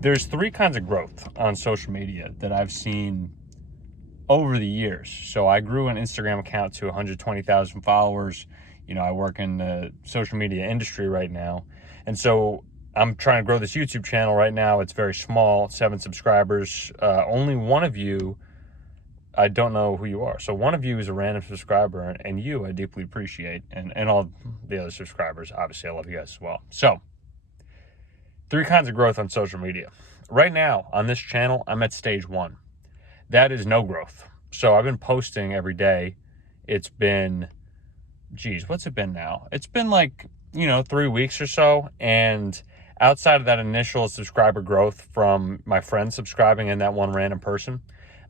There's three kinds of growth on social media that I've seen over the years. So I grew an Instagram account to 120,000 followers. I work in the social media industry right now. And so I'm trying to grow this YouTube channel right now. It's very small, 7 subscribers. Only one of you, I don't know who you are. So one of you is a random subscriber, and you I deeply appreciate. And all the other subscribers, obviously, I love you guys as well. So, three kinds of growth on social media. Right now, on this channel, I'm at stage 1. That is no growth. So I've been posting every day. It's been, what's it been now? It's been like, 3 weeks or so. And outside of that initial subscriber growth from my friends subscribing and that one random person,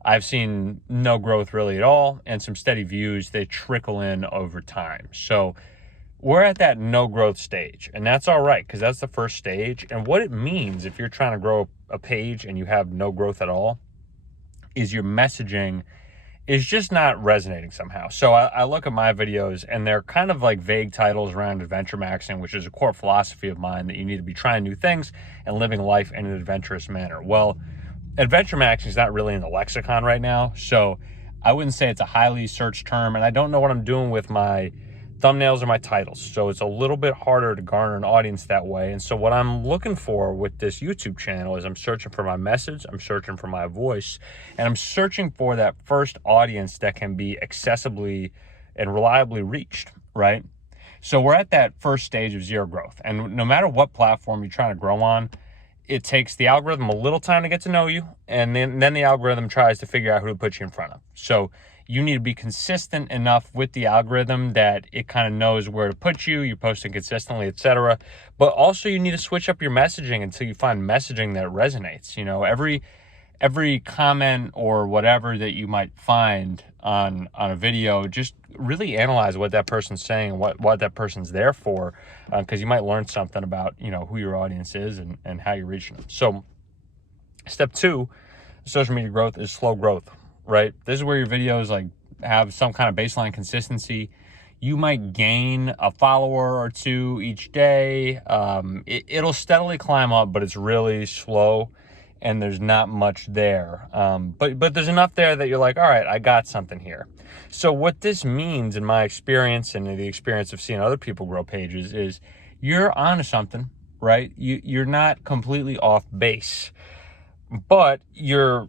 I've seen no growth really at all, and some steady views. They trickle in over time. So we're at that no growth stage, and that's all right, because that's the first stage. And what it means if you're trying to grow a page and you have no growth at all is your messaging is just not resonating somehow. So I look at my videos, and they're kind of like vague titles around adventure maxing, which is a core philosophy of mine, that you need to be trying new things and living life in an adventurous manner. Well, adventure maxing is not really in the lexicon right now, so I wouldn't say it's a highly searched term, and I don't know what I'm doing with my thumbnails or my titles, so it's a little bit harder to garner an audience that way. And so what I'm looking for with this YouTube channel is I'm searching for my message, I'm searching for my voice, and I'm searching for that first audience that can be accessibly and reliably reached, right? So we're at that first stage of zero growth, and no matter what platform you're trying to grow on, it takes the algorithm a little time to get to know you, and then the algorithm tries to figure out who to put you in front of. So you need to be consistent enough with the algorithm that it kind of knows where to put you, you're posting consistently, etc. But also you need to switch up your messaging until you find messaging that resonates. Every comment or whatever that you might find on a video, just really analyze what that person's saying and what that person's there for, because you might learn something about who your audience is and how you're reaching them. So step 2, social media growth, is slow growth, right? This is where your videos have some kind of baseline consistency. You might gain a follower or two each day. It'll steadily climb up, but it's really slow, and there's not much there. But there's enough there that you're like, all right, I got something here. So what this means, in my experience and the experience of seeing other people grow pages, is you're onto something, right? You're not completely off base, but you're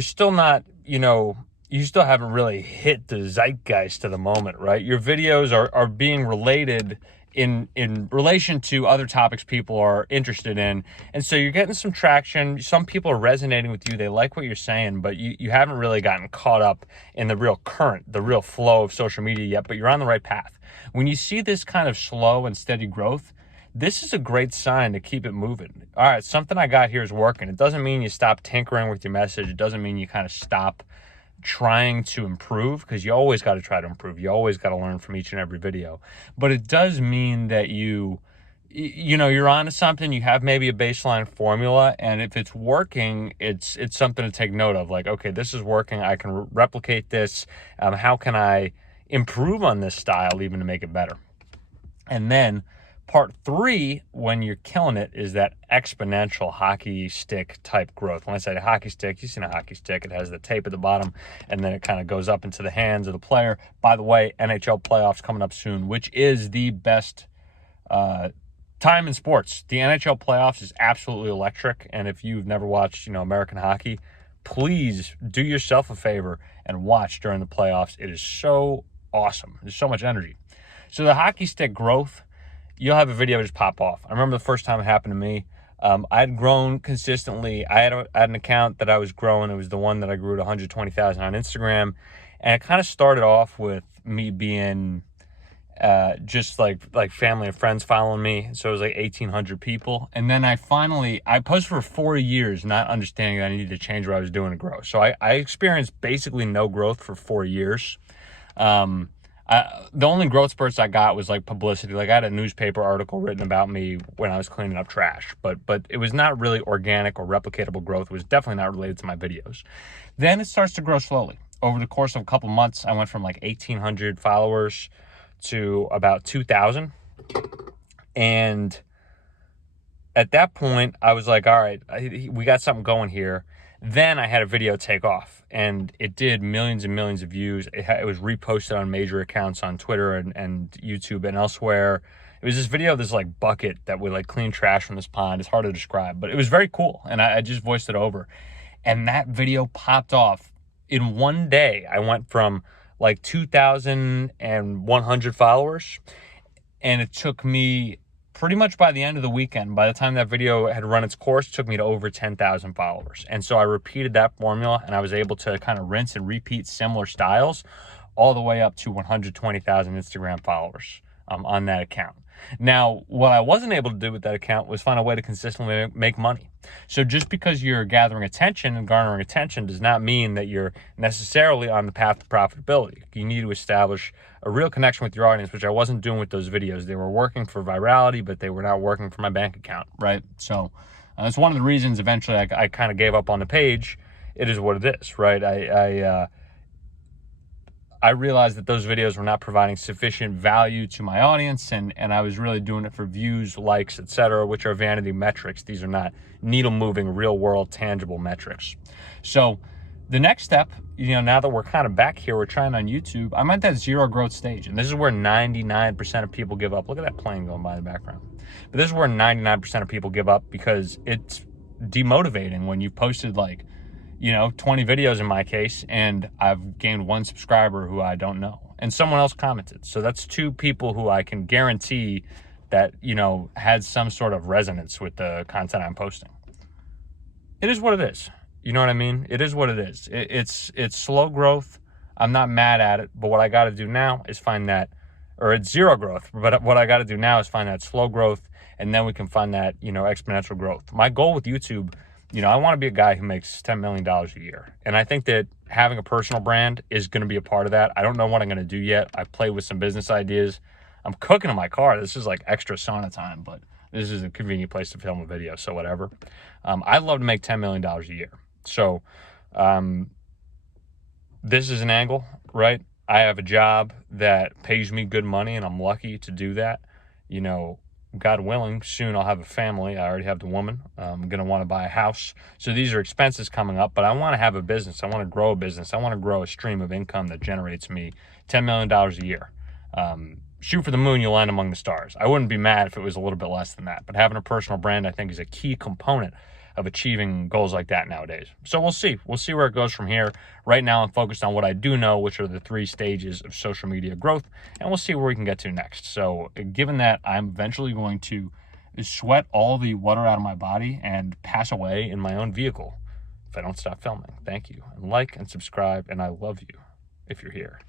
still not, you still haven't really hit the zeitgeist of the moment, right? Your videos are being related in relation to other topics people are interested in. And so you're getting some traction. Some people are resonating with you. They like what you're saying, but you haven't really gotten caught up in the real current, the real flow of social media yet, but you're on the right path. When you see this kind of slow and steady growth, this is a great sign to keep it moving. All right, something I got here is working. It doesn't mean you stop tinkering with your message. It doesn't mean you kind of stop trying to improve, because you always got to try to improve. You always got to learn from each and every video. But it does mean that you're onto something. You have maybe a baseline formula, and if it's working, it's something to take note of. Like, okay, this is working. I can replicate this. How can I improve on this style even to make it better? And then part 3, when you're killing it, is that exponential hockey stick type growth. When I say a hockey stick, you've seen a hockey stick. It has the tape at the bottom, and then it kind of goes up into the hands of the player. By the way, NHL playoffs coming up soon, which is the best time in sports. The NHL playoffs is absolutely electric, and if you've never watched, American hockey, please do yourself a favor and watch during the playoffs. It is so awesome. There's so much energy. So the hockey stick growth, you'll have a video just pop off. I remember the first time it happened to me. I had grown consistently. I had an account that I was growing. It was the one that I grew to 120,000 on Instagram. And it kind of started off with me being just like family and friends following me. So it was like 1,800 people. And then I posted for 4 years, not understanding that I needed to change what I was doing to grow. So I experienced basically no growth for 4 years. The only growth spurts I got was like publicity. Like I had a newspaper article written about me when I was cleaning up trash, but it was not really organic or replicatable growth. It was definitely not related to my videos. Then it starts to grow slowly. Over the course of a couple months, I went from like 1,800 followers to about 2,000. And at that point, I was like, all right, we got something going here. Then I had a video take off, and it did millions and millions of views. It was reposted on major accounts on Twitter and YouTube and elsewhere. It was this video of this like bucket that would like clean trash from this pond. It's hard to describe, but it was very cool, and I just voiced it over. And that video popped off. In one day, I went from like 2,100 followers, and it took me pretty much by the end of the weekend, by the time that video had run its course, it took me to over 10,000 followers. And so I repeated that formula, and I was able to kind of rinse and repeat similar styles all the way up to 120,000 Instagram followers on that account. Now, what I wasn't able to do with that account was find a way to consistently make money. So just because you're gathering attention and garnering attention does not mean that you're necessarily on the path to profitability. You need to establish a real connection with your audience, which I wasn't doing with those videos. They were working for virality, but they were not working for my bank account, right? So that's one of the reasons eventually I kind of gave up on the page. It is what it is, right? I realized that those videos were not providing sufficient value to my audience, and I was really doing it for views, likes, etc., which are vanity metrics. These are not needle-moving, real-world, tangible metrics. So the next step, now that we're kind of back here, we're trying on YouTube, I'm at that zero growth stage, and this is where 99% of people give up. Look at that plane going by in the background. But this is where 99% of people give up, because it's demotivating when you've posted like 20 videos in my case, and I've gained 1 subscriber who I don't know, and someone else commented. So that's 2 people who I can guarantee that, had some sort of resonance with the content I'm posting. It is what it is. You know what I mean? It is what it is. It's slow growth. I'm not mad at it, but what I got to do now is find that, or it's zero growth, but what I got to do now is find that slow growth, and then we can find that, exponential growth. My goal with YouTube, I want to be a guy who makes $10 million a year. And I think that having a personal brand is going to be a part of that. I don't know what I'm going to do yet. I played with some business ideas. I'm cooking in my car. This is like extra sauna time, but this is a convenient place to film a video, so whatever. I'd love to make $10 million a year. So this is an angle, right? I have a job that pays me good money, and I'm lucky to do that. God willing, soon I'll have a family. I already have the woman. I'm going to want to buy a house. So these are expenses coming up, but I want to have a business. I want to grow a business. I want to grow a stream of income that generates me $10 million a year. Shoot for the moon, you'll land among the stars. I wouldn't be mad if it was a little bit less than that, but having a personal brand, I think, is a key component of achieving goals like that nowadays. So we'll see. We'll see where it goes from here. Right now, I'm focused on what I do know, which are the 3 stages of social media growth, and we'll see where we can get to next. So given that I'm eventually going to sweat all the water out of my body and pass away in my own vehicle if I don't stop filming. Thank you. And like and subscribe, and I love you if you're here.